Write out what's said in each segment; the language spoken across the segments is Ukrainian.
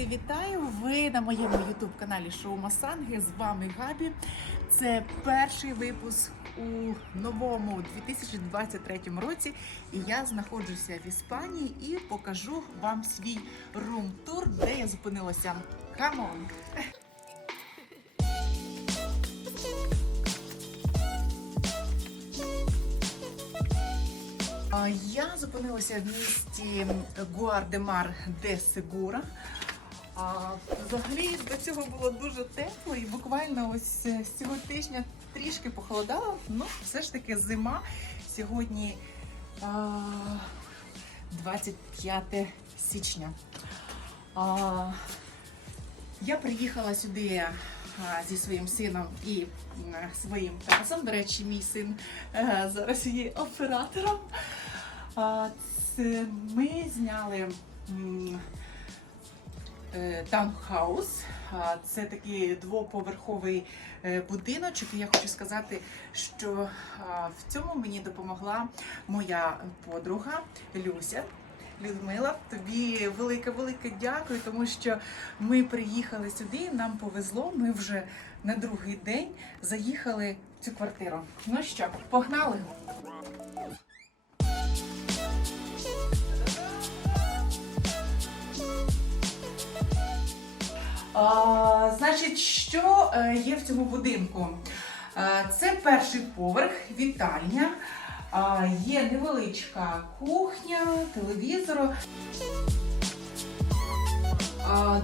Друзі, вітаю! Ви на моєму youtube каналі Шоу Масанги. З вами Габі. Це перший випуск у новому 2023 році. І я знаходжуся в Іспанії і покажу вам свій рум-тур, де я зупинилася. А, Я зупинилася в місті Гуардемар де Сегура. А, Взагалі до цього було дуже тепло і буквально ось е, з цього тижня трішки похолодало. Ну, все ж таки зима. Сьогодні а, 25 січня. А, Я приїхала сюди а, зі своїм сином і м, своїм тазом. До речі, мій син е, зараз є оператором. А, Це ми зняли м, таунхаус. Це такий двоповерховий е, будиночок. І я хочу сказати, що в цьому мені допомогла моя подруга Люся. Людмила, тобі велике велике дякую, тому що ми приїхали сюди. Нам повезло. Ми вже на другий день заїхали в цю квартиру. Ну що, погнали? А, значить, що е, є в цьому будинку? Е, Це перший поверх, вітальня. Є невеличка кухня, телевізор.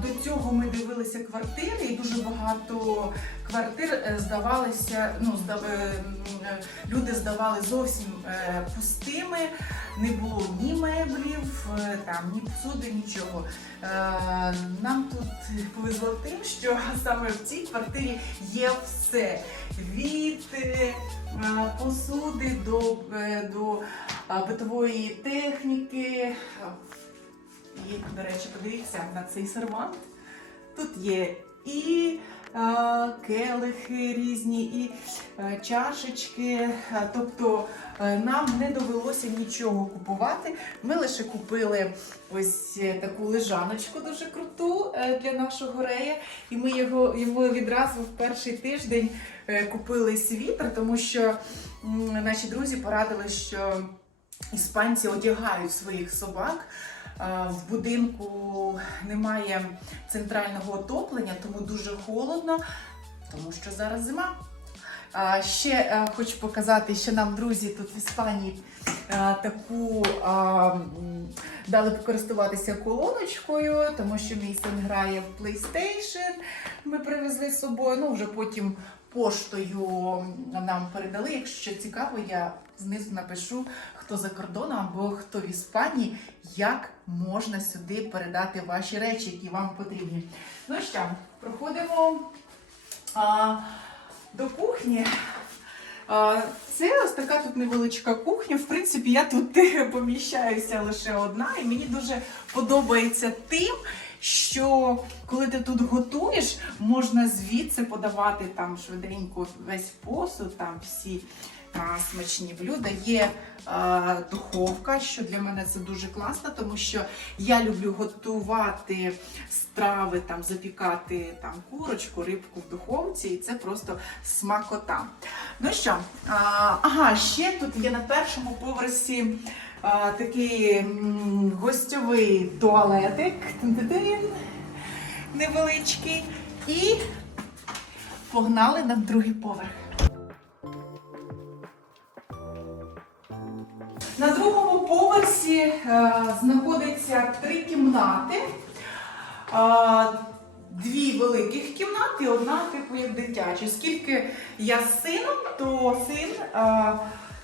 До цього ми дивилися квартири, і дуже багато квартир е, здавалися, ну, е, е, люди здавали зовсім пустими, не було ні меблів, там, ні посуди, нічого. Нам тут повезло тим, що саме в цій квартирі є все. Від посуди до, до битової техніки. І, до речі, подивіться на цей сервант. Тут є і е, келихи різні, і е, чашечки. Е, Тобто е, нам не довелося нічого купувати. Ми лише купили ось е, таку лежаночку дуже круту для нашого рея. І ми його, його відразу в перший тиждень купили світер, тому що наші друзі порадили, що іспанці одягають своїх собак. В будинку немає центрального отоплення, тому дуже холодно, тому що зараз зима. Ще е, хочу показати, що нам друзі тут в Іспанії е, таку дали користуватися колоночкою, тому що мій син грає в PlayStation. Ми привезли з собою. Ну вже потім поштою нам передали. Якщо цікаво, я знизу напишу, хто за кордоном або хто в Іспанії, як можна сюди передати ваші речі, які вам потрібні. Ну що, проходимо а, до кухні. Це ось така тут невеличка кухня. В принципі, я тут поміщаюся лише одна, і мені дуже подобається тим, що коли ти тут готуєш, можна звідси подавати там швиденько весь посуд, там всі смачні блюда. Є а, духовка, що для мене це дуже класно, тому що я люблю готувати страви, там запікати там курочку, рибку в духовці, і це просто смакота. Ну що, а, ага, ще тут є на першому поверсі а, такий гостьовий туалетик. Невеличкий. І погнали на другий поверх. На другому поверсі е, знаходиться три кімнати. Дві великих кімнати, одна типу як дитяча. Оскільки я з сином, то син е,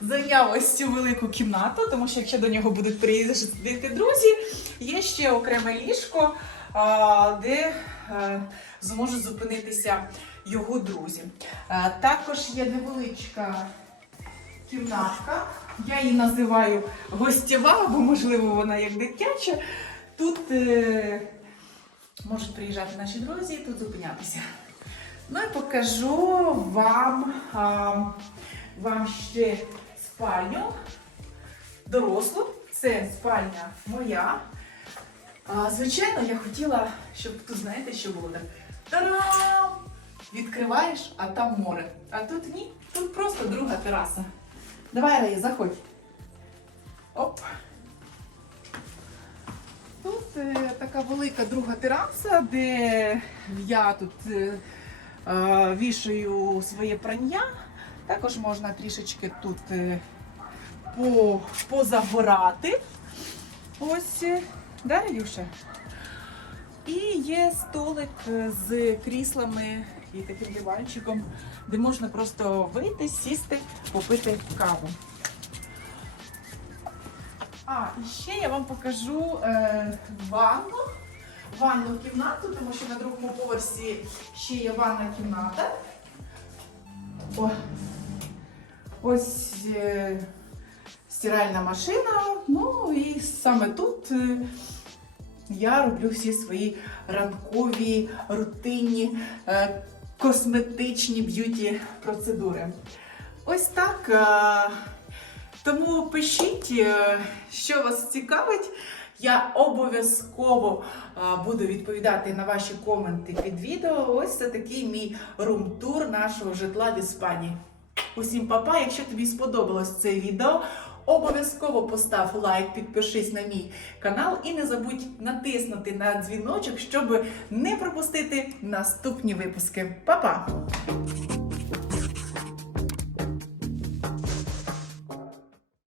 зайняв ось цю велику кімнату, тому що якщо до нього будуть приїздити друзі, є ще окреме ліжко, де е, зможуть зупинитися його друзі. Також є невеличка кімнатка. Я її називаю гостєва, бо, можливо, вона як дитяча. Тут е, можуть приїжджати наші друзі і тут зупинятися. Ну і покажу вам, а, вам ще спальню дорослу. Це спальня моя. А, звичайно, я хотіла, щоб тут, знаєте, що було так. Та-дам! Відкриваєш, а там море. А тут ні, тут просто друга тераса. Давай, Раї, заходь. Оп. Тут е, така велика друга тераса, де я тут е, е, вішаю своє прання. Також можна трішечки тут е, по, позагорати. Ось, е, да, Раюша? І є столик е, з кріслами і таким диванчиком, де можна просто вийти, сісти, попити каву. А, і ще я вам покажу е, ванну. Ванну кімнату, тому що на другому поверсі ще є ванна кімната. О, ось е, стиральна машина. Ну і саме тут е, я роблю всі свої ранкові, рутинні, е, косметичні б'юті процедури. Ось так. Е, тому пишіть, е, що вас цікавить. Я обов'язково е, буду відповідати на ваші коменти під відео. Ось це такий мій рум-тур нашого житла в Іспанії. Усім папа, якщо тобі сподобалось це відео, обов'язково постав лайк, підпишись на мій канал і не забудь натиснути на дзвіночок, щоб не пропустити наступні випуски. Па-па!